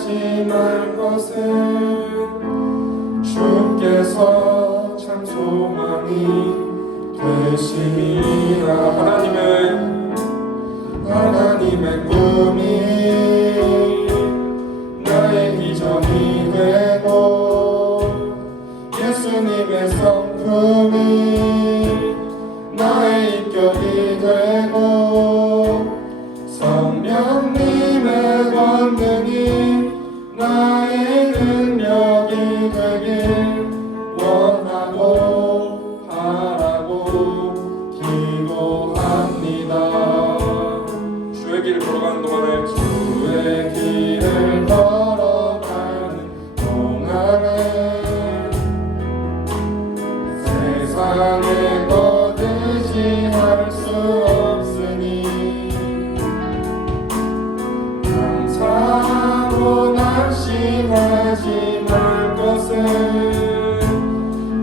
의심하지 말 것은 주께서 참 소망이 되심이라. 하나님의 꿈이 나의 비전이 되고 예수님의 성품이 나의 인격이 되고 성령님의 권능이 나의 능력이 되길 원하고 바라고 기도합니다. 주의 길을 걸어가는 동안에 세상의 것 의지할 수 없으니 감사하고 낙심하지 말 것은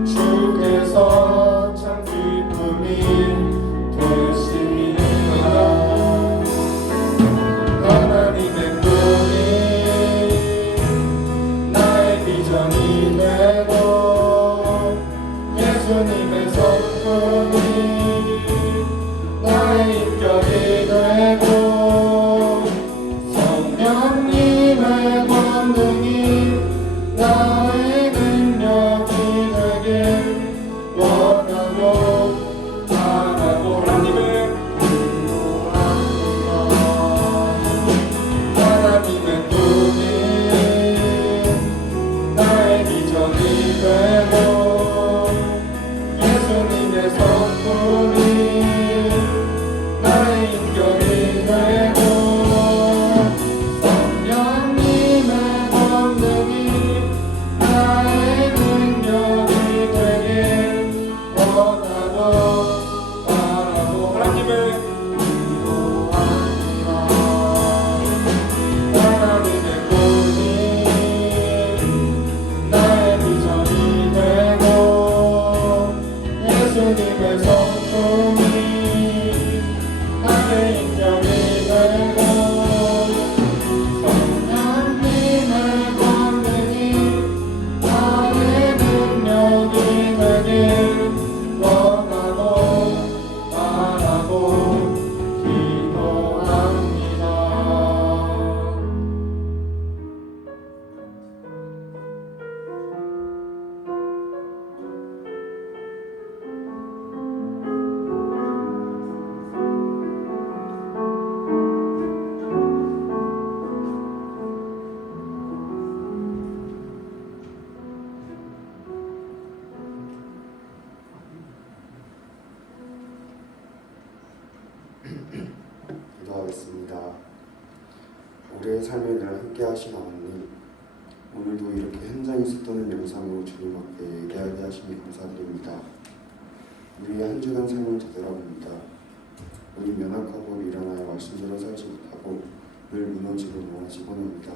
주께서 참 기쁨이 되심이니라. 하나님의 꿈이 나의 비전이 되고 예수님의 성품이 나의 인격이 되고 성령님의 권능이 나의 능력이 되길 원하고 바라고 하나님의 꿈이 나의 비전이 되고 예수님의 성품이 나의 인격이 되고 성령님의 권능이 나의 능력이 되길 원하고 바라고 하나님의 꿈이 나의 비전이 되고 예수님의 성품이 나의 인격이 되고 성령님의 권능이 나의 능력이 되길 원하고 바라고 기도합니다. 기도하겠습니다. 우리의 삶에 늘 함께 하신 하나님, 오늘도 이렇게 현장에서 떠는 영상으로 주님 앞에 예배하게 하시니 감사드립니다. 우리의 한 주간 삶을 되돌아봅니다. 우리 면학하고 일어나야 말씀대로 살지 못하고 늘 무너지고 무너지곤 합니다.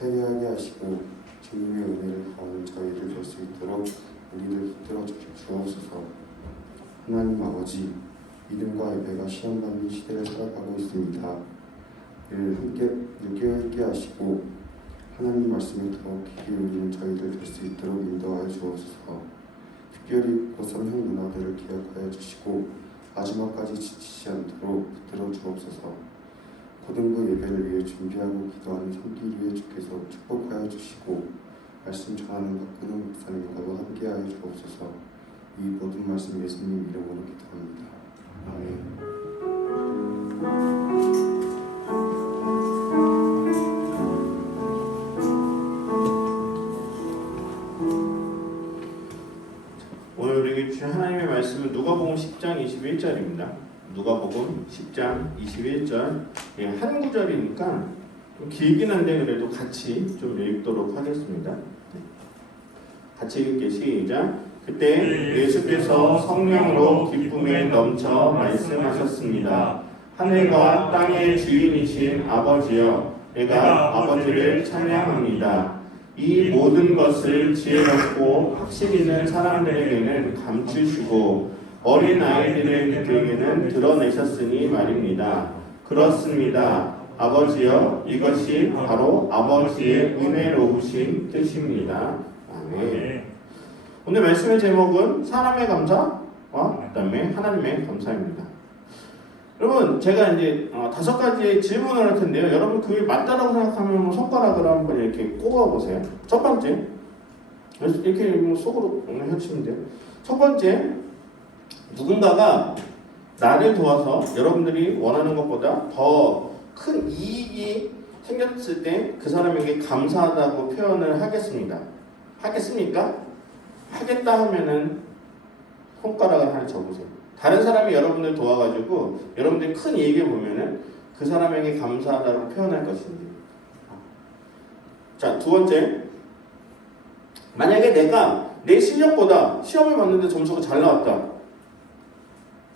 회개하게 하시고 주님의 은혜를 구하는 저희들 될 수 있도록 우리를 붙들어 주옵소서. 하나님 아버지, 믿음과 예배가 시험받는 시대를 살아가고 있습니다. 늘 함께 하시고 하나님 말씀에 더욱 귀 기울이는 저희들 될 수 있도록 인도하여 주옵소서. 특별히 고3형 누나들을 기억하여 주시고 마지막까지 지치지 않도록 붙들어 주옵소서. 고등부 예배를 위해 준비하고 기도하는 손길 위에 주께서 축복하여 주시고 말씀 전하는 박근홍 목사님과도 함께하여 주옵소서. 이 모든 말씀 예수님 이름으로 기도합니다. 아멘. 오늘 우리에게 주신 하나님의 말씀은 누가복음 10장 21절입니다. 누가복음 10장 21절, 한 구절이니까 좀 길긴 한데 그래도 같이 좀 읽도록 하겠습니다. 같이 읽게 시작. 그때 예수께서 성령으로 기쁨에 넘쳐 말씀하셨습니다. 하늘과 땅의 주인이신 아버지여, 내가 아버지를 찬양합니다. 이 모든 것을 지혜롭고 학식 있는 사람들에게는 감추시고 어린 아이들에게는 드러내셨으니 말입니다. 그렇습니다. 아버지여, 이것이 바로 아버지의 은혜로우신 뜻입니다. 아멘. 오늘 말씀의 제목은 사람의 감사와 그다음에 하나님의 감사입니다. 여러분, 제가 이제 5가지의 질문을 할 텐데요. 여러분 그게 맞다라고 생각하면 손가락을 한번 이렇게 꼽아보세요. 첫 번째, 이렇게 속으로 해주시면 돼요. 첫 번째, 누군가가 나를 도와서 여러분들이 원하는 것보다 더 큰 이익이 생겼을 때 그 사람에게 감사하다고 표현을 하겠습니다. 하겠습니까? 하겠다 하면은 손가락을 하나 접으세요. 다른 사람이 여러분들 도와가지고 여러분들이 큰 이익을 보면은 그 사람에게 감사하다고 표현할 것인지. 자, 두 번째, 만약에 내가 내 실력보다 시험을 봤는데 점수가 잘 나왔다.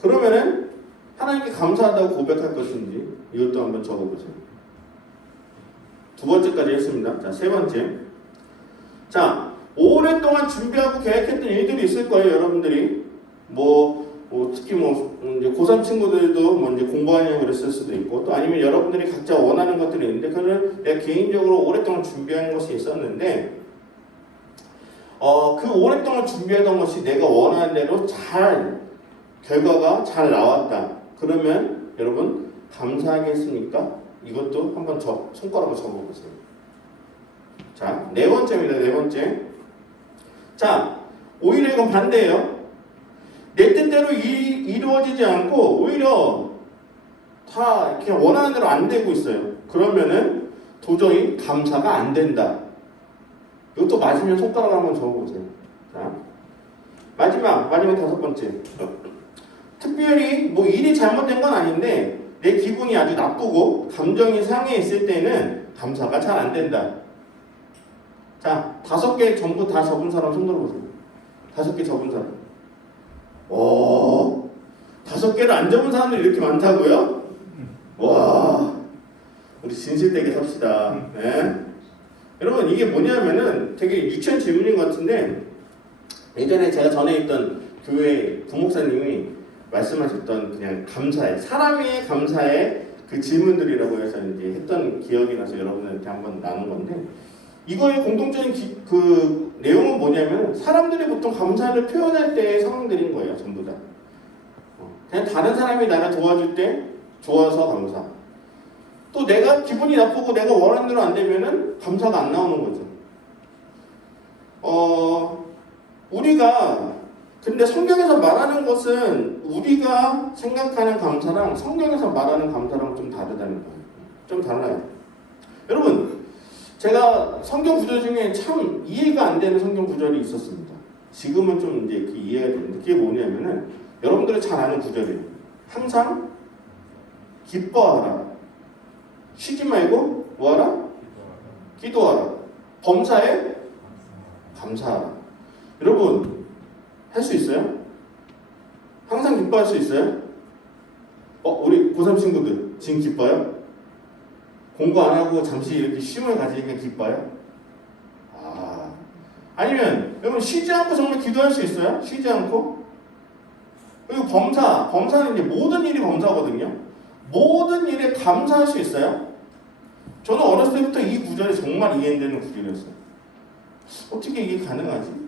그러면은 하나님께 감사하다고 고백할 것인지 이것도 한번 적어보세요. 두 번째까지 했습니다. 자, 세 번째. 자, 오랫동안 준비하고 계획했던 일들이 있을 거예요, 여러분들이. 특히 이제 고3 친구들도 이제 공부하냐고 그랬을 수도 있고, 또 아니면 여러분들이 각자 원하는 것들이 있는데, 그거를 내가 개인적으로 오랫동안 준비한 것이 있었는데, 그 오랫동안 준비하던 것이 내가 원하는 대로 결과가 잘 나왔다. 그러면 여러분 감사하겠습니까? 이것도 한번 손가락으로 적어보세요. 자, 네 번째입니다. 네 번째. 자, 오히려 이건 반대예요. 내 뜻대로 이루어지지 않고 오히려 다 이렇게 원하는 대로 안 되고 있어요. 그러면은 도저히 감사가 안 된다. 이것도 맞으면 손가락 한번 적어보세요. 자, 마지막 다섯 번째. 특별히 일이 잘못된 건 아닌데 내 기분이 아주 나쁘고 감정이 상해 있을 때는 감사가 잘 안 된다. 자, 5개 전부 다 적은 사람 손 들어보세요. 5개 적은 사람. 5개를 안 적은 사람들이 이렇게 많다고요? 와, 우리 진실되게 삽시다. 네? 여러분, 이게 뭐냐면은 되게 유치한 질문인 것 같은데, 예전에 제가 전에 있던 교회 부목사님이 말씀하셨던 그냥 감사해, 사람의 감사의 그 질문들이라고 해서 이제 했던 기억이 나서 여러분한테 한번 나눈 건데, 이거의 공통적인 그 내용은 뭐냐면 사람들이 보통 감사를 표현할 때의 상황들인 거예요. 전부 다. 그냥 다른 사람이 나를 도와줄 때 좋아서 감사. 또 내가 기분이 나쁘고 내가 원하는 대로 안 되면은 감사가 안 나오는 거죠. 우리가 근데 성경에서 말하는 것은 우리가 생각하는 감사랑 성경에서 말하는 감사랑 좀 다르다는 거예요. 좀 달라요. 여러분, 제가 성경 구절 중에 참 이해가 안 되는 성경 구절이 있었습니다. 지금은 좀 이제 그 이해가 되는데, 그게 뭐냐면은 여러분들이 잘 아는 구절이에요. 항상 기뻐하라. 쉬지 말고 뭐하라? 기도하라. 범사에 감사하라. 여러분, 할 수 있어요? 항상 기뻐할 수 있어요? 우리 고3 친구들 지금 기뻐요? 공부 안 하고 잠시 이렇게 쉼을 가지니까 기뻐요? 아니면 여러분 쉬지 않고 정말 기도할 수 있어요? 쉬지 않고? 그리고 범사는 이제 모든 일이 범사거든요. 모든 일에 감사할 수 있어요? 저는 어렸을 때부터 이 구절이 정말 이해 안 되는 구절이었어요. 어떻게 이게 가능하지?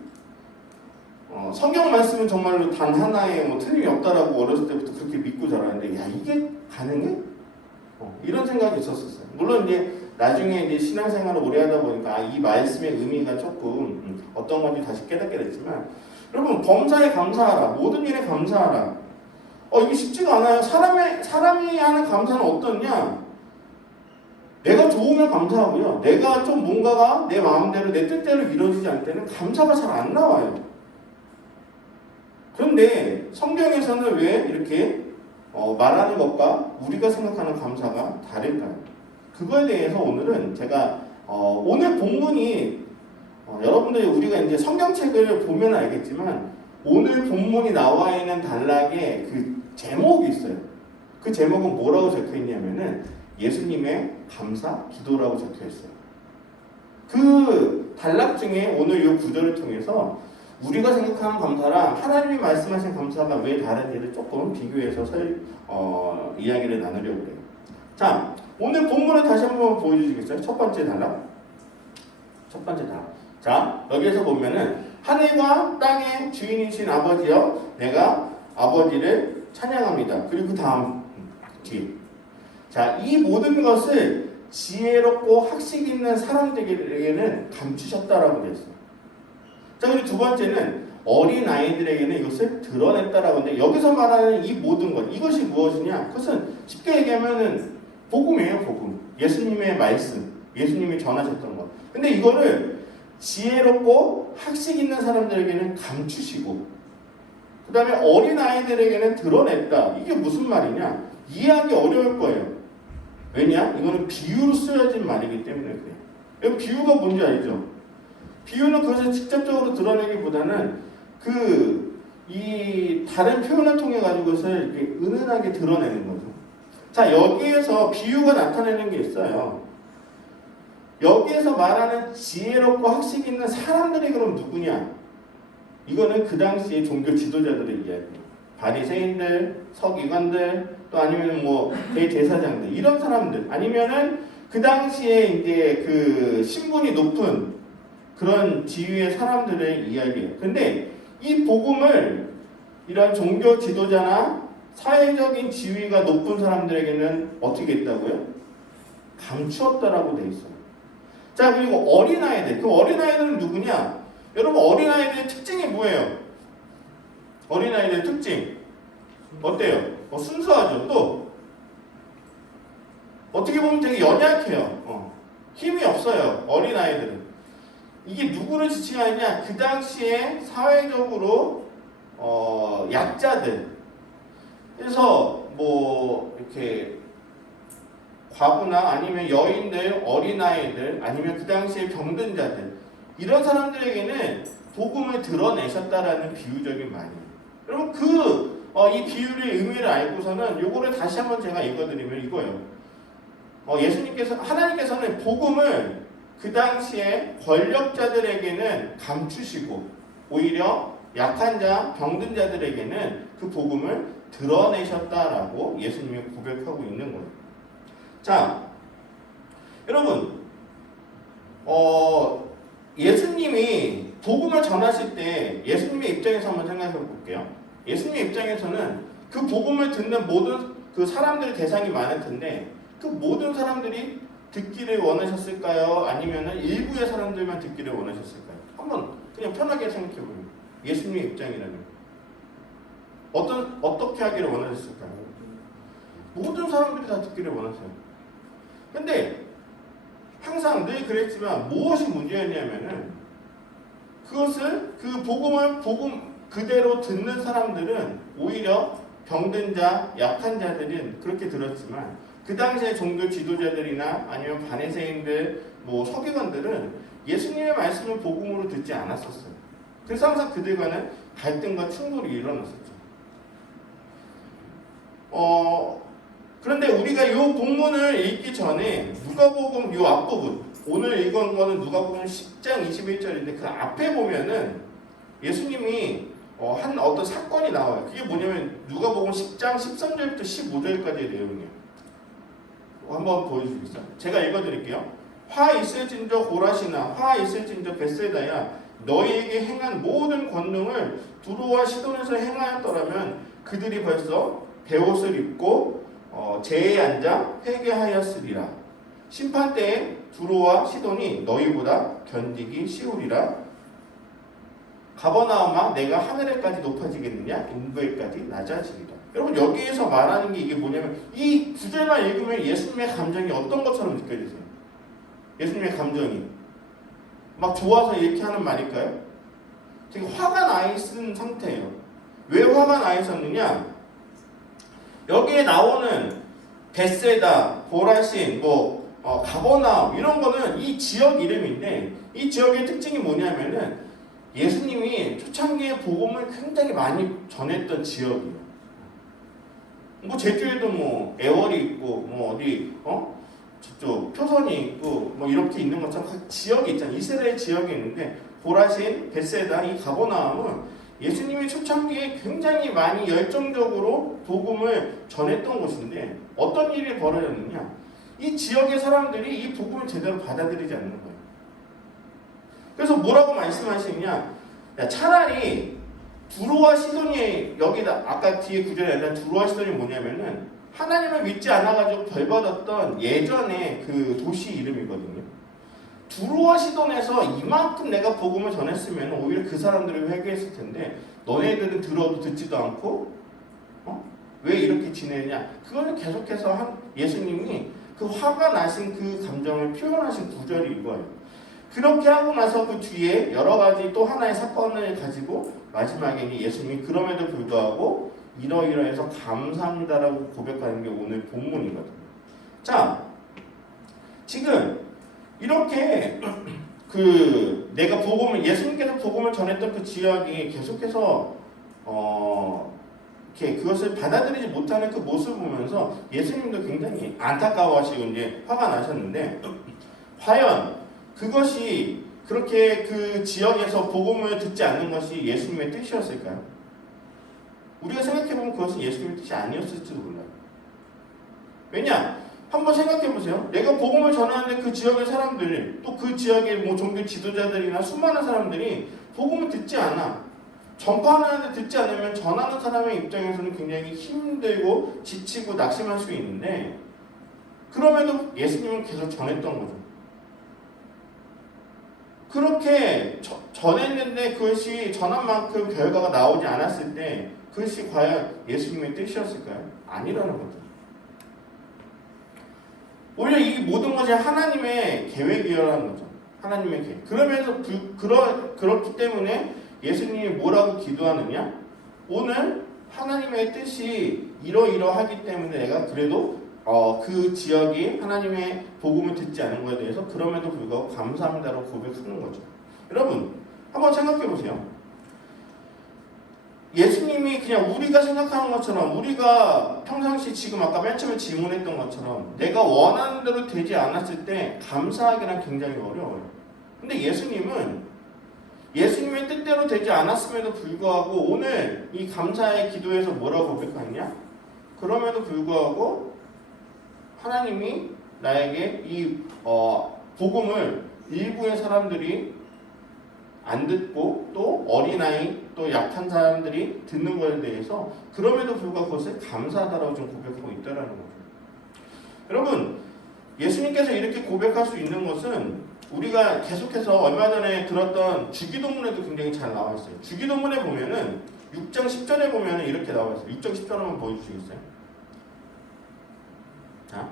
성경 말씀은 정말로 단 하나에 틀림이 없다라고 어렸을 때부터 그렇게 믿고 자랐는데, 야, 이게 가능해? 이런 생각이 있었어요. 물론 이제 나중에 이제 신앙생활을 오래 하다 보니까 이 말씀의 의미가 조금 어떤 건지 다시 깨닫게 됐지만, 여러분, 범사에 감사하라. 모든 일에 감사하라. 이게 쉽지가 않아요. 사람이 하는 감사는 어떠냐? 내가 좋으면 감사하고요. 내가 좀 뭔가가 내 마음대로 내 뜻대로 이루어지지 않을 때는 감사가 잘 안 나와요. 그런데 성경에서는 왜 이렇게 말하는 것과 우리가 생각하는 감사가 다를까요? 그거에 대해서 오늘은 제가 오늘 본문이 여러분들이 우리가 이제 성경책을 보면 알겠지만 오늘 본문이 나와 있는 단락에 그 제목이 있어요. 그 제목은 뭐라고 적혀 있냐면은 예수님의 감사 기도라고 적혀 있어요. 그 단락 중에 오늘 이 구절을 통해서 우리가 생각하는 감사랑 하나님이 말씀하신 감사가 왜 다른지를 조금 비교해서 이야기를 나누려고 해요. 자, 오늘 본문을 다시 한번 보여주시겠어요? 첫 번째 단락. 첫 번째 단락. 자, 여기에서 보면은 하늘과 땅의 주인이신 아버지여 내가 아버지를 찬양합니다. 그리고 그 다음 뒤. 자, 이 모든 것을 지혜롭고 학식 있는 사람들에게는 감추셨다라고 되어 있어요. 자, 그리고 두 번째는 어린 아이들에게는 이것을 드러냈다라고 하는데 여기서 말하는 이 모든 것 이것이 무엇이냐? 그것은 쉽게 얘기하면은 복음이에요. 복음. 예수님의 말씀, 예수님이 전하셨던 것. 근데 이거를 지혜롭고 학식 있는 사람들에게는 감추시고 그 다음에 어린 아이들에게는 드러냈다. 이게 무슨 말이냐? 이해하기 어려울 거예요. 왜냐? 이거는 비유로 쓰여진 말이기 때문에 그래요. 비유가 뭔지 알죠? 비유는 그것을 직접적으로 드러내기보다는 이 다른 표현을 통해 가지고 그것을 이렇게 은은하게 드러내는 거죠. 자, 여기에서 비유가 나타내는 게 있어요. 여기에서 말하는 지혜롭고 학식 있는 사람들이 그럼 누구냐? 이거는 그 당시의 종교 지도자들의 이야기예요. 바리새인들, 서기관들, 또 아니면 뭐 대제사장들 이런 사람들 아니면은 그 당시에 이제 그 신분이 높은 그런 지위의 사람들의 이야기예요. 근데 이 복음을 이런 종교 지도자나 사회적인 지위가 높은 사람들에게는 어떻게 했다고요? 감추었다라고 돼 있어요. 자, 그리고 어린아이들. 그 어린아이들은 누구냐? 여러분, 어린아이들의 특징이 뭐예요? 어린아이들의 특징 어때요? 순수하죠. 또 어떻게 보면 되게 연약해요. 힘이 없어요. 어린아이들은. 이게 누구를 지칭하느냐? 그 당시에 사회적으로 약자들. 그래서 뭐 이렇게 과부나 아니면 여인들, 어린아이들, 아니면 그 당시에 병든 자들 이런 사람들에게는 복음을 드러내셨다라는 비유적인 말이에요. 여러분 이 비유의 의미를 알고서는 요거를 다시 한번 제가 읽어드리면 이거예요. 하나님께서는 복음을 그 당시에 권력자들에게는 감추시고 오히려 약한 자, 병든 자들에게는 그 복음을 드러내셨다라고 예수님이 고백하고 있는 거예요. 자, 여러분, 예수님이 복음을 전하실 때 예수님의 입장에서 한번 생각해 볼게요. 예수님의 입장에서는 그 복음을 듣는 모든 그 사람들의 대상이 많을 텐데 그 모든 사람들이 듣기를 원하셨을까요? 아니면 일부의 사람들만 듣기를 원하셨을까요? 한번 그냥 편하게 생각해 보면 예수님의 입장이라면 어떻게 하기를 원하셨을까요? 모든 사람들이 다 듣기를 원하세요. 근데 항상 늘 그랬지만 무엇이 문제였냐면은 그것을 복음 그대로 듣는 사람들은 오히려 병든 자, 약한 자들은 그렇게 들었지만 그 당시에 종교 지도자들이나 아니면 바리새인들, 뭐 서기관들은 예수님의 말씀을 복음으로 듣지 않았었어요. 그래서 항상 그들과는 갈등과 충돌이 일어났었죠. 그런데 우리가 이 본문을 읽기 전에 누가복음 이 앞부분 오늘 읽은 거는 누가복음 10장 21절인데 그 앞에 보면은 예수님이 한 어떤 사건이 나와요. 그게 뭐냐면 누가복음 10장 13절부터 15절까지의 내용이에요. 한번 보여주시겠어요? 제가 읽어드릴게요. 화 있을진저 고라시나 화 있을진저 벳세다야 너희에게 행한 모든 권능을 두로와 시돈에서 행하였더라면 그들이 벌써 베옷을 입고 제에 앉아 회개하였으리라. 심판 때에 두로와 시돈이 너희보다 견디기 쉬우리라. 가버나움아 내가 하늘에까지 높아지겠느냐 인부에까지 낮아지리라. 여러분 여기에서 말하는 게 이게 뭐냐면 이 구절만 읽으면 예수님의 감정이 어떤 것처럼 느껴지세요? 예수님의 감정이 막 좋아서 이렇게 하는 말일까요? 되게 화가 나 있는 상태예요. 왜 화가 나 있었느냐? 여기에 나오는 벳세다, 보라신, 가버나움 이런 거는 이 지역 이름인데 이 지역의 특징이 뭐냐면은 예수님이 초창기에 복음을 굉장히 많이 전했던 지역이에요. 제주에도 애월이 있고 어디 저쪽 표선이 있고 이렇게 있는 것처럼 각 지역이 있잖아요. 이스라엘 지역이 있는데 보라신, 벳세다, 이 가버나움은 예수님이 초창기에 굉장히 많이 열정적으로 복음을 전했던 곳인데 어떤 일이 벌어졌느냐? 이 지역의 사람들이 이 복음을 제대로 받아들이지 않는 거예요. 그래서 뭐라고 말씀하시느냐? 야, 차라리 두로와 시돈이 여기다 아까 뒤에 구절에 얘기한 두로와 시돈이 뭐냐면은 하나님을 믿지 않아가지고 벌받았던 예전의 그 도시 이름이거든요. 두로와 시돈에서 이만큼 내가 복음을 전했으면 오히려 그 사람들이 회개했을 텐데 너네들은 들어도 듣지도 않고 왜 이렇게 지내냐? 그거는 계속해서 예수님이 그 화가 나신 그 감정을 표현하신 구절이 이거예요. 그렇게 하고 나서 그 뒤에 여러 가지 또 하나의 사건을 가지고 마지막에는 예수님이 그럼에도 불구하고 이러이러해서 감사합니다라고 고백하는 게 오늘 본문이거든요. 자, 지금 이렇게 내가 예수님께서 복음을 전했던 그 지역이 계속해서 이렇게 그것을 받아들이지 못하는 그 모습을 보면서 예수님도 굉장히 안타까워하시고 이제 화가 나셨는데 과연 그것이 그렇게 그 지역에서 복음을 듣지 않는 것이 예수님의 뜻이었을까요? 우리가 생각해보면 그것은 예수님의 뜻이 아니었을지도 몰라요. 왜냐? 한번 생각해보세요. 내가 복음을 전하는데 그 지역의 사람들, 또 그 지역의 뭐 종교 지도자들이나 수많은 사람들이 복음을 듣지 않아. 전파하는데 듣지 않으면 전하는 사람의 입장에서는 굉장히 힘들고 지치고 낙심할 수 있는데 그럼에도 예수님은 계속 전했던 거죠. 그렇게 전했는데 그것이 전한 만큼 결과가 나오지 않았을 때 그것이 과연 예수님의 뜻이었을까요? 아니라는 거죠. 오히려 이 모든 것이 하나님의 계획이라는 거죠. 하나님의 계획. 그러면서 그렇기 때문에 예수님이 뭐라고 기도하느냐? 오늘 하나님의 뜻이 이러이러하기 때문에 내가 그래도 그 지역이 하나님의 복음을 듣지 않은 것에 대해서 그럼에도 불구하고 감사합니다라고 고백하는 거죠. 여러분 한번 생각해 보세요. 예수님이 그냥 우리가 생각하는 것처럼 우리가 평상시 지금 아까 맨 처음에 질문했던 것처럼 내가 원하는 대로 되지 않았을 때 감사하기란 굉장히 어려워요. 근데 예수님은 예수님의 뜻대로 되지 않았음에도 불구하고 오늘 이 감사의 기도에서 뭐라고 고백하느냐? 그럼에도 불구하고 하나님이 나에게 이 복음을 일부의 사람들이 안 듣고 또 어린아이 또 약한 사람들이 듣는 것에 대해서 그럼에도 불구하고 그것을 감사하다라고 좀 고백하고 있다는 거죠. 여러분 예수님께서 이렇게 고백할 수 있는 것은 우리가 계속해서 얼마 전에 들었던 주기도문에도 굉장히 잘 나와 있어요. 주기도문에 보면은 6장 10절에 보면은 이렇게 나와 있어요. 6장 10절 한번 보여주시겠어요? 자,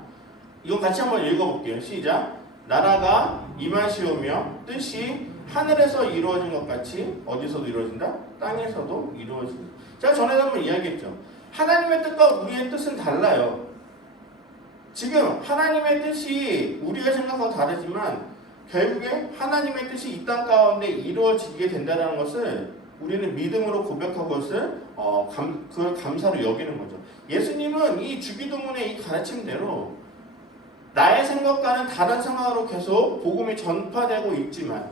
이거 같이 한번 읽어볼게요. 시작. 나라가 임하시오며 뜻이 하늘에서 이루어진 것 같이 어디서도 이루어진다? 땅에서도 이루어진다. 제가 전에도 한번 이야기했죠. 하나님의 뜻과 우리의 뜻은 달라요. 지금 하나님의 뜻이 우리가 생각하고 다르지만 결국에 하나님의 뜻이 이 땅 가운데 이루어지게 된다는 것을 우리는 믿음으로 고백하고 그것을 그걸 감사로 여기는 거죠. 예수님은 이 주기도문의 이 가르침대로 나의 생각과는 다른 생각으로 계속 복음이 전파되고 있지만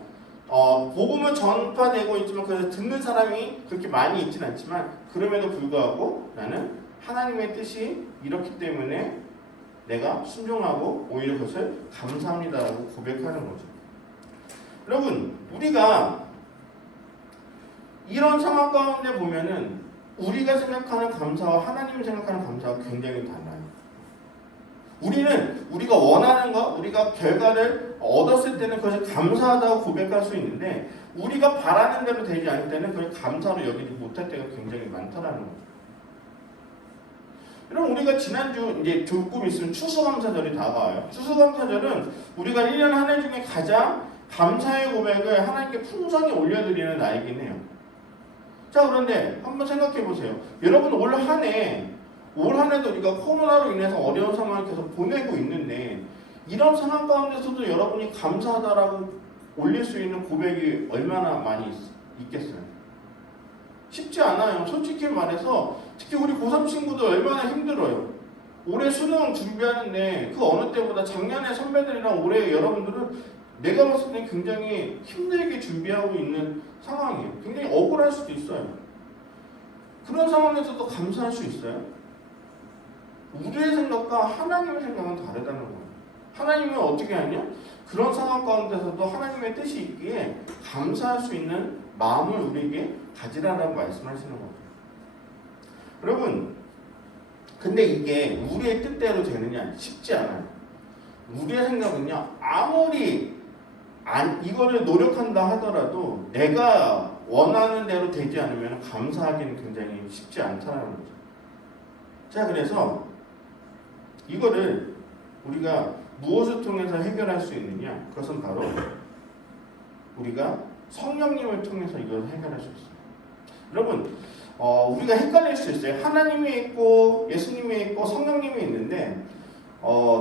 복음은 전파되고 있지만 그래서 듣는 사람이 그렇게 많이 있지는 않지만 그럼에도 불구하고 나는 하나님의 뜻이 이렇기 때문에 내가 순종하고 오히려 그것을 감사합니다라고 고백하는 거죠. 여러분 우리가 이런 상황 가운데 보면은 우리가 생각하는 감사와 하나님이 생각하는 감사가 굉장히 달라요. 우리는 우리가 원하는 것, 우리가 결과를 얻었을 때는 그것을 감사하다고 고백할 수 있는데 우리가 바라는 대로 되지 않을 때는 그걸 감사로 여기지 못할 때가 굉장히 많다라는 거죠. 여러분 우리가 지난주 이제 조금 있으면 추수감사절이 다가와요. 추수감사절은 우리가 1년 한 해 중에 가장 감사의 고백을 하나님께 풍성히 올려드리는 날이긴 해요. 자 그런데 한번 생각해 보세요. 여러분 올 한 해도 우리가 코로나로 인해서 어려운 상황을 계속 보내고 있는데 이런 상황 가운데서도 여러분이 감사하다라고 올릴 수 있는 고백이 얼마나 많이 있겠어요? 쉽지 않아요. 솔직히 말해서 특히 우리 고3 친구들 얼마나 힘들어요. 올해 수능 준비하는데 그 어느 때보다 작년에 선배들이랑 올해 여러분들은 내가 봤을 때 굉장히 힘들게 준비하고 있는 상황이에요. 굉장히 억울할 수도 있어요. 그런 상황에서도 감사할 수 있어요? 우리의 생각과 하나님의 생각은 다르다는 거예요. 하나님은 어떻게 하냐? 그런 상황 가운데서도 하나님의 뜻이 있기에 감사할 수 있는 마음을 우리에게 가지라라고 말씀하시는 거죠. 여러분, 근데 이게 우리의 뜻대로 되느냐? 쉽지 않아요. 우리의 생각은요, 아무리 이거를 노력한다 하더라도 내가 원하는 대로 되지 않으면 감사하기는 굉장히 쉽지 않다는 거죠. 자, 그래서 이거를 우리가 무엇을 통해서 해결할 수 있느냐? 그것은 바로 우리가 성령님을 통해서 이걸 해결할 수 있어요. 여러분, 우리가 헷갈릴 수 있어요. 하나님이 있고 예수님이 있고 성령님이 있는데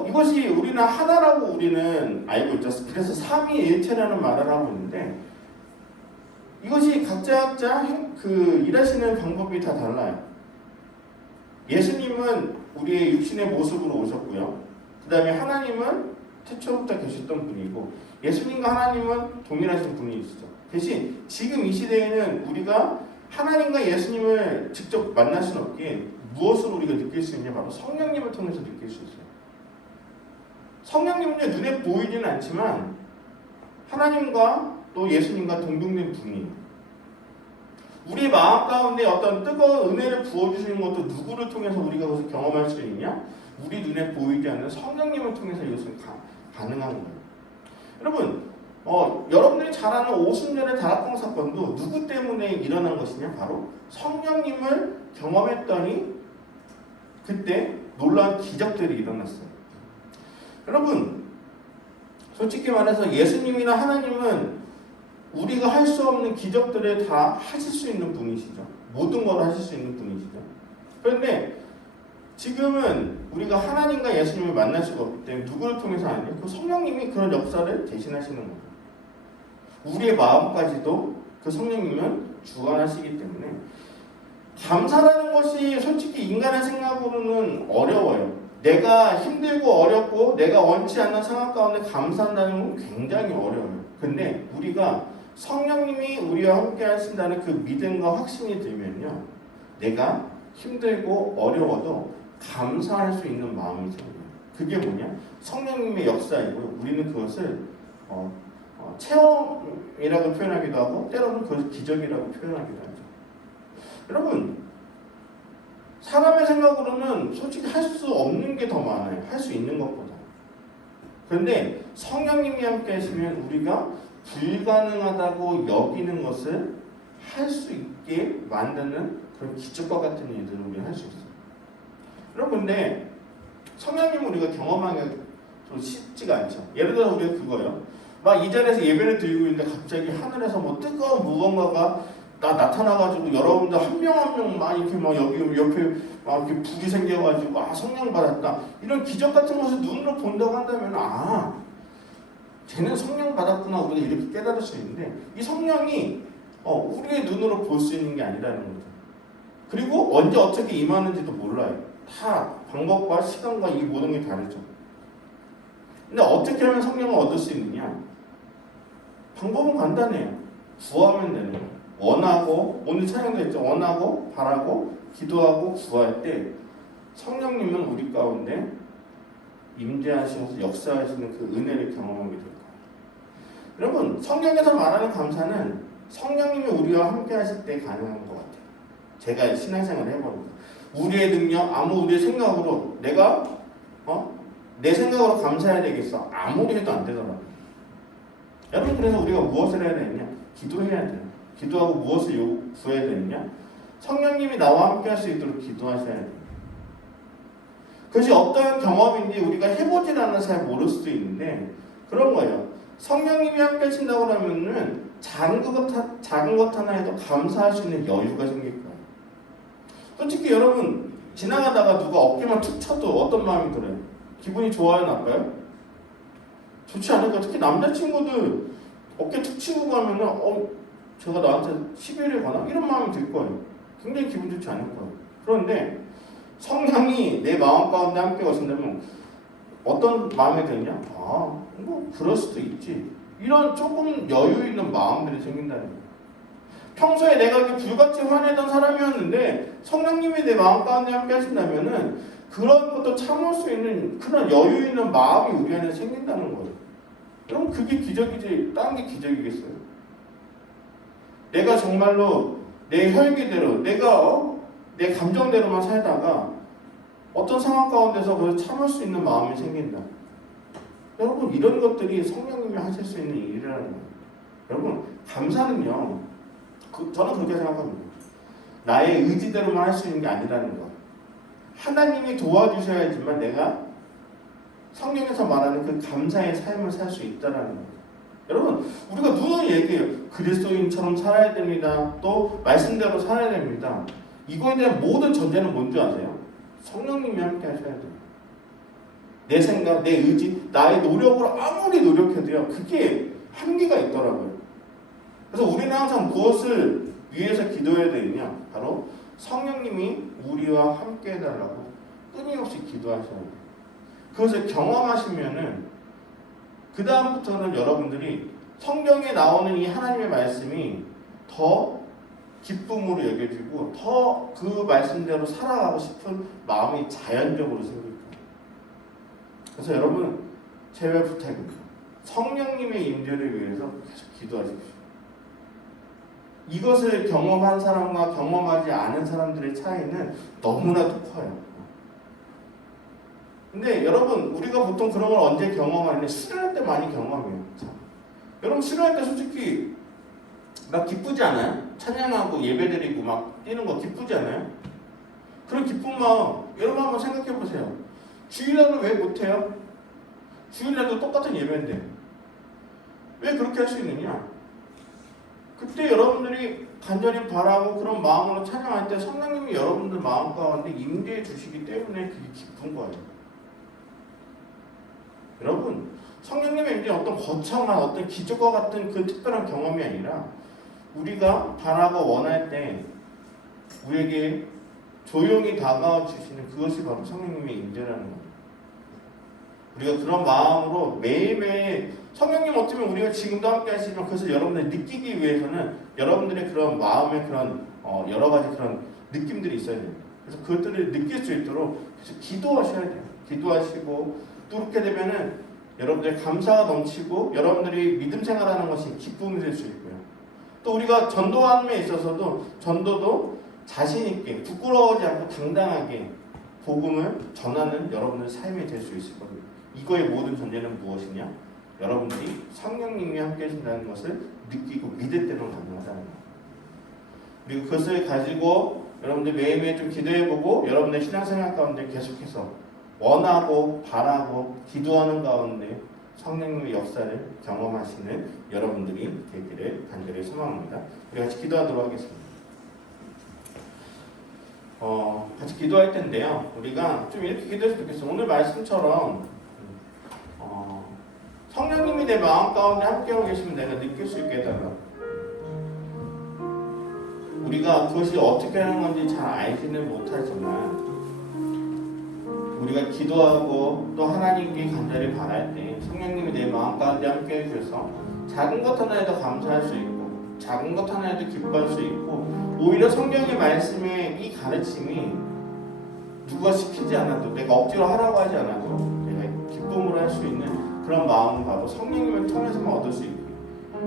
이것이 우리는 하나라고 우리는 알고 있죠. 그래서 삼위일체라는 말을 하고 있는데 이것이 각자 그 일하시는 방법이 다 달라요. 예수님은 우리의 육신의 모습으로 오셨고요. 그 다음에 하나님은 태초부터 계셨던 분이고 예수님과 하나님은 동일하신 분이시죠. 대신 지금 이 시대에는 우리가 하나님과 예수님을 직접 만날 수는 없기에 무엇을 우리가 느낄 수 있냐? 바로 성령님을 통해서 느낄 수 있어요. 성령님은 눈에 보이지는 않지만 하나님과 또 예수님과 동등된 분이에요. 우리 마음 가운데 어떤 뜨거운 은혜를 부어주시는 것도 누구를 통해서 우리가 그것을 경험할 수 있냐? 우리 눈에 보이지 않는 성령님을 통해서 이것은 가능한 거예요. 여러분, 여러분들이 잘 아는 오순절의 다락방 사건도 누구 때문에 일어난 것이냐? 바로 성령님을 경험했더니 그때 놀라운 기적들이 일어났어요. 여러분, 솔직히 말해서 예수님이나 하나님은 우리가 할 수 없는 기적들을 다 하실 수 있는 분이시죠. 모든 걸 하실 수 있는 분이시죠. 그런데 지금은 우리가 하나님과 예수님을 만날 수가 없기 때문에 누구를 통해서 하느냐? 그 성령님이 그런 역사를 대신하시는 거죠. 우리의 마음까지도 그 성령님은 주관하시기 때문에 감사라는 것이 솔직히 인간의 생각으로는 어려워요. 내가 힘들고 어렵고 내가 원치 않는 상황 가운데 감사한다는 건 굉장히 어려워요. 근데 우리가 성령님이 우리와 함께 하신다는 그 믿음과 확신이 들면요, 내가 힘들고 어려워도 감사할 수 있는 마음이 생겨요. 그게 뭐냐? 성령님의 역사이고요. 우리는 그것을 체험이라고 표현하기도 하고 때로는 그것을 기적이라고 표현하기도 하죠. 여러분, 사람의 생각으로는 솔직히 할 수 없는 게 더 많아요. 할 수 있는 것보다. 그런데 성령님이 함께 하시면 우리가 불가능하다고 여기는 것을 할 수 있게 만드는 그런 기적과 같은 일들을 우리가 할 수 있어요. 여러분, 근데 성령님을 우리가 경험하기가 좀 쉽지가 않죠. 예를 들어 우리가 그거예요. 막 이 자리에서 예배를 드리고 있는데 갑자기 하늘에서 뭐 뜨거운 무언가가 나타나가지고 여러분들 한 명 한 명 막 이렇게 막 여기 옆에 막 이렇게 불이 생겨가지고 성령 받았다 이런 기적 같은 것을 눈으로 본다고 한다면 쟤는 성령 받았구나 우리가 이렇게 깨달을 수 있는데 이 성령이 우리의 눈으로 볼 수 있는 게 아니라는 거죠. 그리고 언제 어떻게 임하는지도 몰라요. 다 방법과 시간과 이 모든 게 다르죠. 근데 어떻게 하면 성령을 얻을 수 있느냐? 방법은 간단해요. 구하면 되는 거예요. 원하고, 오늘 찬양도 했죠. 원하고, 바라고, 기도하고, 구할 때 성령님은 우리 가운데 임재하시면서 역사하시는 그 은혜를 경험하게 될 거예요. 여러분, 성경에서 말하는 감사는 성령님이 우리와 함께 하실 때 가능한 것 같아요. 제가 신앙생활을 해보니까 우리의 능력, 우리의 생각으로 내가 내 생각으로 감사해야 되겠어. 아무리 해도 안 되더라고요. 여러분, 그래서 우리가 무엇을 해야 되느냐? 기도해야 돼요. 기도하고 무엇을 구해야 되느냐? 성령님이 나와 함께 할 수 있도록 기도하셔야 돼요. 그것이 어떤 경험인지 우리가 해보질 않아서 잘 모를 수도 있는데 그런 거예요. 성령님이 함께 하신다고 하면은 작은 것 하나에도 감사할 수 있는 여유가 생길 거예요. 솔직히 여러분, 지나가다가 누가 어깨만 툭 쳐도 어떤 마음이 들어요? 기분이 좋아요, 나빠요? 좋지 않을까? 특히 남자친구들 어깨 툭 치고 가면은 제가 나한테 시비를 거나? 이런 마음이 들 거예요. 굉장히 기분 좋지 않을 거예요. 그런데 성령이 내 마음 가운데 함께 오신다면 어떤 마음이 드냐? 뭐 그럴 수도 있지. 이런 조금 여유 있는 마음들이 생긴다는 거예요. 평소에 내가 불같이 화내던 사람이었는데 성령님이 내 마음 가운데 함께 하신다면은 그런 것도 참을 수 있는 그런 여유 있는 마음이 우리 안에 생긴다는 거예요. 그럼 그게 기적이지 다른 게 기적이겠어요? 내가 정말로 내 혈기대로 내 감정대로만 살다가 어떤 상황 가운데서 그걸 참을 수 있는 마음이 생긴다. 여러분 이런 것들이 성령님이 하실 수 있는 일이라는 거예요. 여러분 감사는요. 저는 그렇게 생각합니다. 나의 의지대로만 할 수 있는 게 아니라는 거. 하나님이 도와주셔야지만 내가 성경에서 말하는 그 감사의 삶을 살 수 있다라는 거예요. 여러분 우리가 누누이 얘기해요. 그리스도인처럼 살아야 됩니다. 또 말씀대로 살아야 됩니다. 이거에 대한 모든 전제는 뭔지 아세요? 성령님이 함께 하셔야 돼요. 내 생각, 내 의지, 나의 노력으로 아무리 노력해도요. 그게 한계가 있더라고요. 그래서 우리는 항상 무엇을 위해서 기도해야 되느냐? 바로 성령님이 우리와 함께 해달라고 끊임없이 기도하셔야 돼요. 그것을 경험하시면은 그 다음부터는 여러분들이 성경에 나오는 이 하나님의 말씀이 더 기쁨으로 여겨지고 더 그 말씀대로 살아가고 싶은 마음이 자연적으로 생길 거예요. 그래서 여러분 제발 부탁입니다. 성령님의 임재를 위해서 계속 기도하십시오. 이것을 경험한 사람과 경험하지 않은 사람들의 차이는 너무나도 커요. 근데 여러분 우리가 보통 그런 걸 언제 경험하는데 수련할 때 많이 경험해요. 여러분 수련할 때 솔직히 막 기쁘지 않아요? 찬양하고 예배드리고 막 뛰는 거 기쁘지 않아요? 그런 기쁜 마음 여러분 한번 생각해 보세요. 주일날은 왜 못해요? 주일날도 똑같은 예배인데 왜 그렇게 할 수 있느냐? 그때 여러분들이 간절히 바라고 그런 마음으로 찬양할 때 성령님이 여러분들 마음 가운데 임재해 주시기 때문에 그게 기쁜 거예요. 여러분 성령님의 임재 어떤 거창한 어떤 기적과 같은 그 특별한 경험이 아니라 우리가 바라고 원할 때 우리에게 조용히 다가와 주시는 그것이 바로 성령님의 임재라는 거예요. 우리가 그런 마음으로 매일매일 성령님 어쩌면 우리가 지금도 함께 하시지만 그것을 여러분들이 느끼기 위해서는 여러분들의 그런 마음의 그런 여러 가지 그런 느낌들이 있어야 돼요. 그래서 그것들을 느낄 수 있도록 계속 기도하셔야 돼요. 기도하시고 또 그렇게 되면은 여러분들의 감사가 넘치고 여러분들이 믿음 생활하는 것이 기쁨이 될 수 있고요. 또 우리가 전도함에 있어서도 전도도 자신 있게 부끄러워하지 않고 당당하게 복음을 전하는 여러분들의 삶이 될 수 있을 겁니다. 이거의 모든 전제는 무엇이냐? 여러분들이 성령님이 함께 하신다는 것을 느끼고 믿을 때는 가능하다는 거예요. 그리고 그것을 가지고 여러분들 매일매일 좀 기도해보고 여러분의 신앙생활 가운데 계속해서 원하고 바라고 기도하는 가운데 성령님의 역사를 경험하시는 여러분들이 되기를 간절히 소망합니다. 우리 같이 기도하도록 하겠습니다. 같이 기도할 텐데요. 우리가 좀 이렇게 기도했으면 좋겠어요. 오늘 말씀처럼 성령님이 내 마음 가운데 함께하고 계시면 내가 느낄 수 있게 해달라고. 우리가 그것이 어떻게 하는 건지 잘 알지는 못하지만 우리가 기도하고 또 하나님께 간절히 바랄 때 성령님이 내 마음 가운데 함께 해주셔서 작은 것 하나에도 감사할 수 있고 작은 것 하나에도 기뻐할 수 있고 오히려 성령의 말씀의 이 가르침이 누가 시키지 않아도 내가 억지로 하라고 하지 않아도 내가 기쁨으로 할 수 있는 그런 마음은 바로 성령님을 통해서만 얻을 수 있고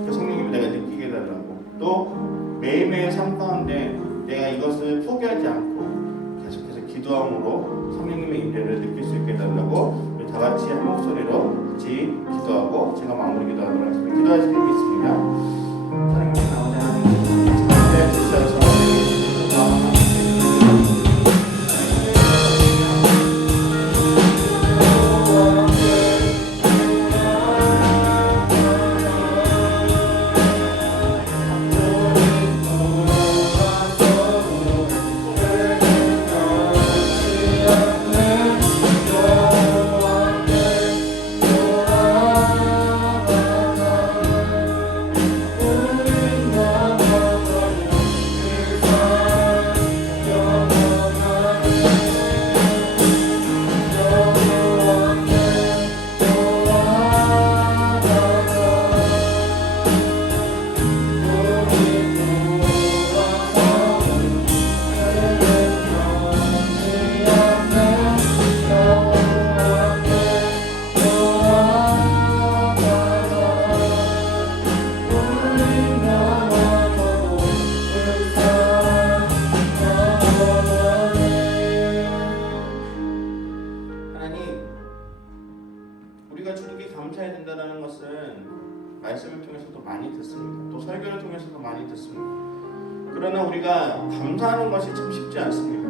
그 성령님을 내가 느끼게 해달라고 또 매일매일 삶 가운데 내가 이것을 포기하지 않고 계속해서 기도함으로 성령님의 임재를 느낄 수 있게 해달라고 우리 다 같이 한 목소리로 같이 기도하고 제가 마무리 기도하도록 하겠습니다. 기도하실 때 있습니다. 하나님 나오네 하나님 잘 주셔서 말씀을 통해서도 많이 듣습니다. 또 설교를 통해서도 많이 듣습니다. 그러나 우리가 감사하는 것이 참 쉽지 않습니다.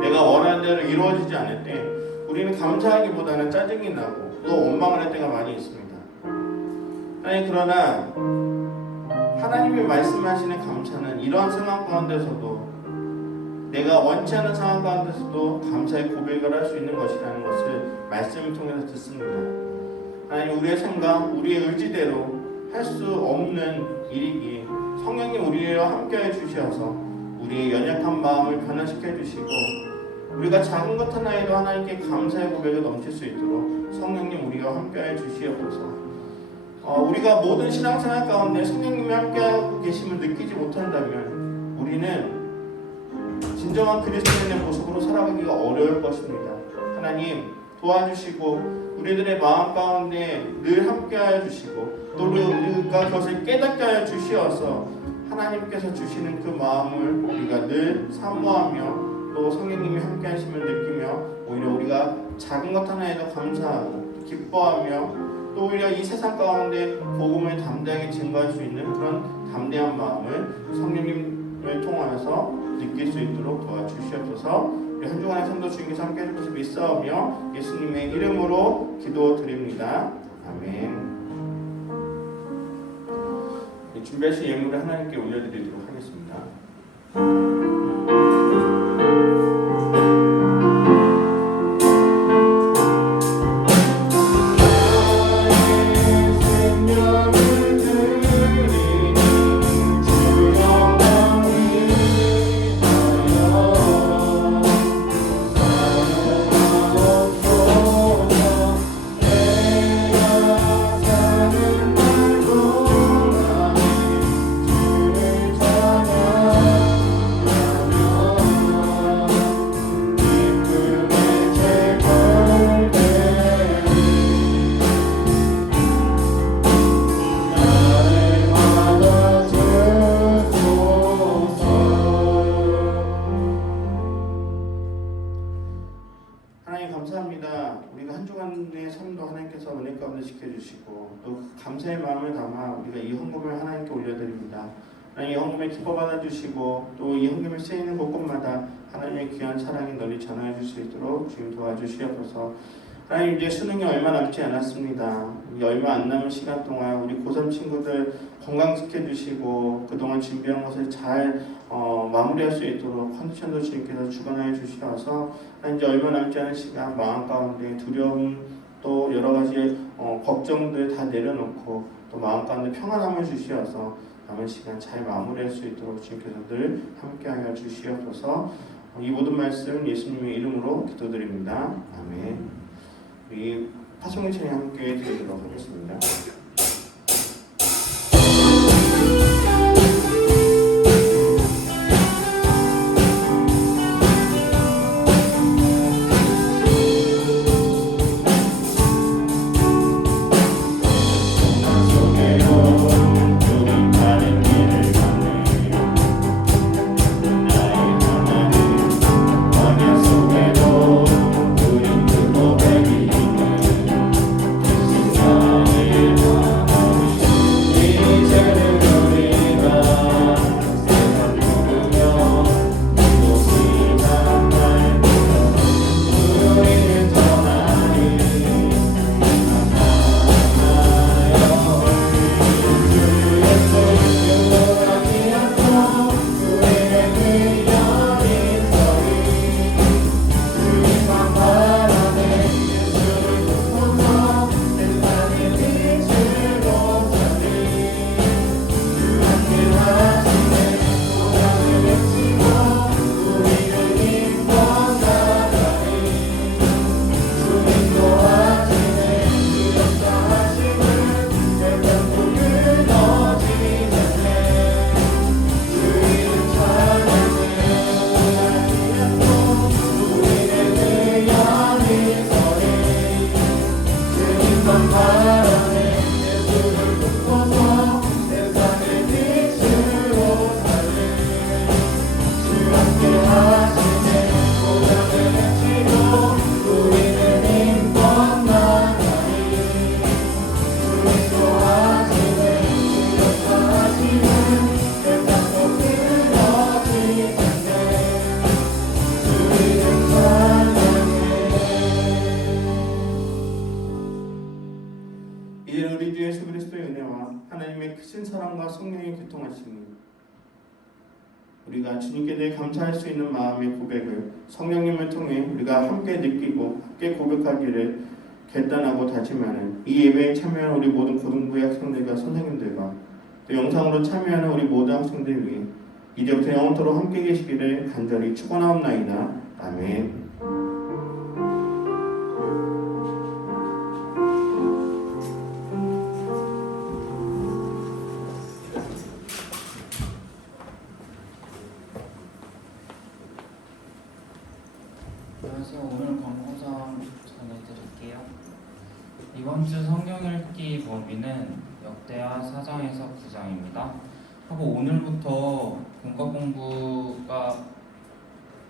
내가 원하는 대로 이루어지지 않을 때 우리는 감사하기보다는 짜증이 나고 또 원망을 할 때가 많이 있습니다. 아니 그러나 하나님이 말씀하시는 감사는 이러한 상황 가운데서도 내가 원치 않은 상황 가운데서도 감사의 고백을 할 수 있는 것이라는 것을 말씀을 통해서 듣습니다. 하나님 우리의 생각, 우리의 의지대로 할 수 없는 일이기에 성령님 우리와 함께해 주셔서 우리의 연약한 마음을 변화시켜 주시고 우리가 작은 것 하나에도 하나님께 감사의 고백을 넘칠 수 있도록 성령님 우리와 함께해 주시옵소서. 우리가 모든 신앙생활 가운데 성령님이 함께하고 계심을 느끼지 못한다면 우리는 진정한 그리스도인의 모습으로 살아가기가 어려울 것입니다. 하나님 도와주시고 우리들의 마음 가운데 늘 함께하여 주시고 또 우리가 그것을 깨닫게 하여 주시어서 하나님께서 주시는 그 마음을 우리가 늘 사모하며 또 성령님이 함께하심을 느끼며 오히려 우리가 작은 것 하나에도 감사하고 기뻐하며 또 오히려 이 세상 가운데 복음을 담대하게 증거할 수 있는 그런 담대한 마음을 성령님을 통하여서 느낄 수 있도록 도와주시옵소서. 우리 한 주간의 삶도 주님께서 함께 해줄 것을 믿사오며 예수님의 이름으로 기도드립니다. 아멘. 준비하신 예물을 하나님께 올려드리도록 하겠습니다. 지켜주시고 또 감사의 마음을 담아 우리가 이 헌금을 하나님께 올려드립니다. 하나님 이 헌금을 기뻐 받아주시고 또 이 헌금을 쓰이는 곳곳마다 하나님의 귀한 사랑이 널리 전하여 줄 수 있도록 주님 도와주시옵소서. 하나님 이제 수능이 얼마 남지 않았습니다. 이 얼마 안 남은 시간 동안 우리 고3 친구들 건강시켜주시고 그동안 준비한 것을 잘 마무리할 수 있도록 컨디션도 주님께서 주관하여 주시어서 이제 얼마 남지 않은 시간 마음 가운데 두려움 또 여러 가지 걱정들 다 내려놓고 또 마음 가운데 평안함을 주시어서 남은 시간 잘 마무리할 수 있도록 주님께서 늘 함께하여 주시옵소서. 이 모든 말씀 예수님의 이름으로 기도드립니다. 아멘. 우리 파송의 찬양 함께 드리도록 하겠습니다. 우린 그 고백이 있는 그 순간을 크신 사랑과 성령의 교통하심이 우리가 주님께 늘 감사할 수 있는 마음의 고백을 성령님을 통해 우리가 함께 느끼고 함께 고백하기를 결단하고 다짐하는 이 예배에 참여한 우리 모든 고등부의 학생들과 선생님들과 또 영상으로 참여하는 우리 모든 학생들 위해 이제부터 영원토록 함께 계시기를 간절히 축원하옵나이다. 아멘. 안녕하세요. 오늘 광고상 전해드릴게요. 이번 주 성경 읽기 범위는 역대하 4장에서 9장입니다. 하고 오늘부터 공과 공부가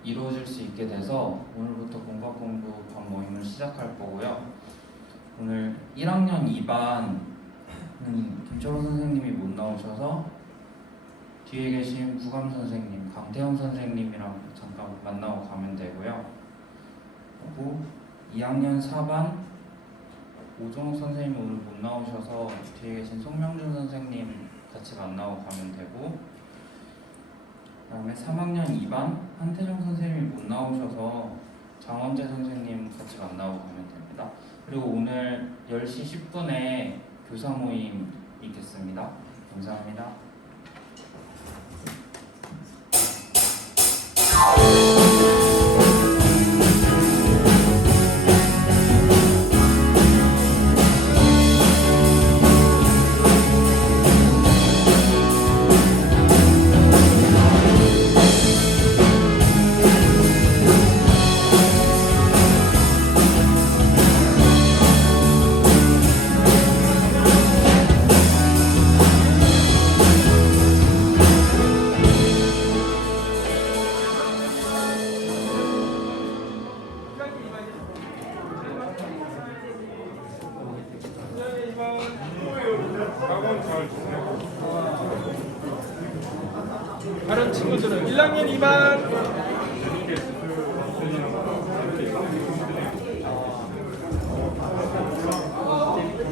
이루어질 수 있게 돼서 오늘부터 공과 공부 반 모임을 시작할 거고요. 오늘 1학년 2반은 김철호 선생님이 못 나오셔서 뒤에 계신 부감 선생님, 강태영 선생님이랑 잠깐 만나고 가면 되고요. 그리고 2학년 4반 오종욱 선생님이 오늘 못 나오셔서 뒤에 계신 송명준 선생님 같이 만나고 가면 되고, 그 다음에 3학년 2반 한태정 선생님이 못 나오셔서 장원재 선생님 같이 만나고 가면 됩니다. 그리고 오늘 10시 10분에 교사 모임 있겠습니다. 감사합니다. 다른 친구들은 1학년 2반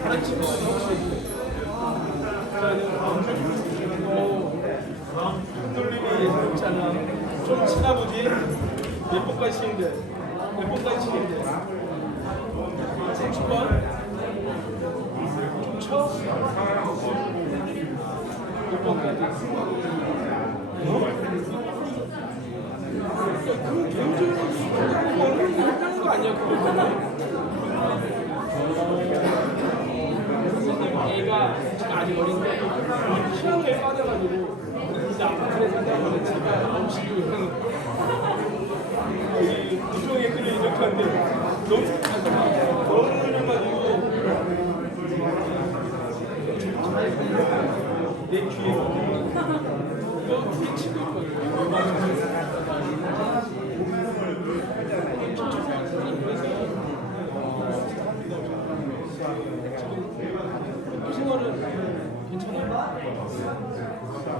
다른 친구들은 혹시 흔들림이 있잖아. 좀 치나보지? 몇 번까지 치는데? 몇 번까지 치는데? 30번? 좀 쳐? 몇 번까지? 그 개인적으로 하는 거 아니야? 애가 지금 아직 어린데 시험에 빠져가지고 이제 아파트에 산다고 제가 너무 시기로 여기 구청에 그냥 이렇게 한데 너무 그래가지고 내 귀에 너 뒤에 치고 있거든. 생활은 괜찮아요?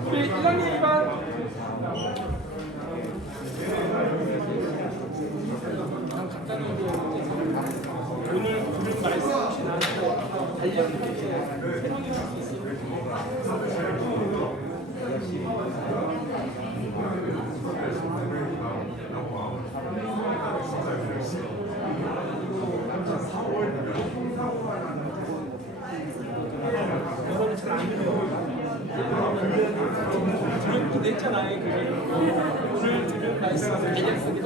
우리 1학년 2반 간단하게 오늘 들은 말씀 혹시 나한테 알려드릴게요. 새로운 수 있어요. 들은 냈잖아요. 오늘 들은 말씀 알려드립니다.